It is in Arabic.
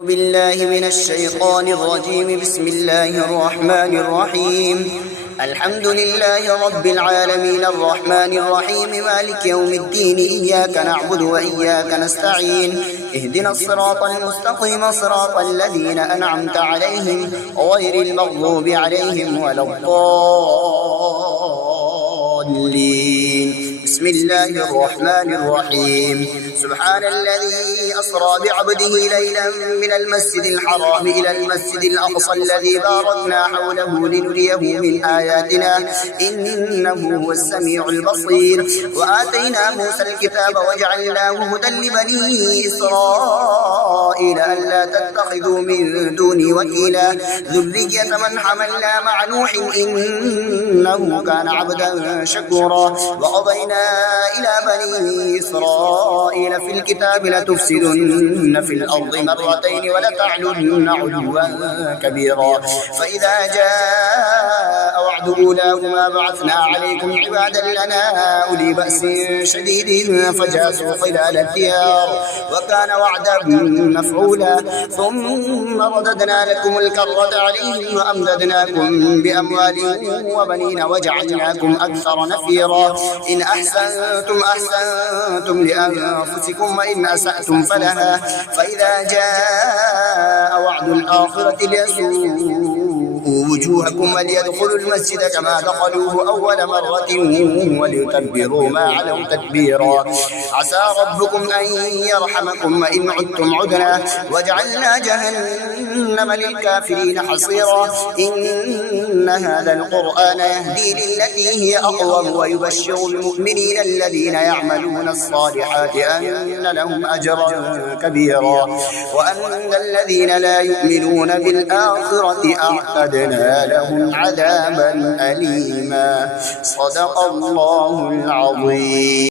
بالله من الشيطان الرجيم. بسم الله الرحمن الرحيم. الحمد لله رب العالمين الرحمن الرحيم مالك يوم الدين. إياك نعبد وإياك نستعين. اهدنا الصراط المستقيم صراط الذين أنعمت عليهم غير المغضوب عليهم ولا الضالين. بسم الله الرحمن الرحيم. سبحان الذي أسرى بعبده ليلا من المسجد الحرام إلى المسجد الأقصى الذي باركنا حوله لنريه من آياتنا إنه هو السميع البصير. وآتينا موسى الكتاب وجعلناه هدى لبني إسرائيل ألا تتخذوا من دوني وكيلا ذرية من حملنا مع نوح إنه كان عبدا شكورا. وقضينا إلى بني إسرائيل في الكتاب لتفسدن في الأرض مرتين ولتعلن علوا كبيرا. فإذا جاء وعد أولاهما بعثنا عليكم عبادا لنا أولي بأس شديد فجاسوا خلال الديار وكان وعدا مفعولا. ثم رددنا لكم الكرة عليهم وأمددناكم بأموال وبنين وجعلناكم أكثر نفيرا. إن أحسنتم أحسنتم لأنفسكم وإن أسأتم فلها. فإذا جاء وعد الآخرة ليسوءوا وجوهكم وليدخلوا المسجد كما دخلوه أول مرة وليتبروا ما علوا تتبيرا. عسى ربكم أن يرحمكم وإن عدتم عدنا وجعلنا جهنم للكافرين حصيرا. إن هذا القرآن يهدي للتي هي أقوم ويبشر المؤمنين الذين يعملون الصالحات أن لهم أجرا كبيرا وأن الذين لا يؤمنون بالآخرة أعتدنا لهم عذابا أليما. صدق الله العظيم.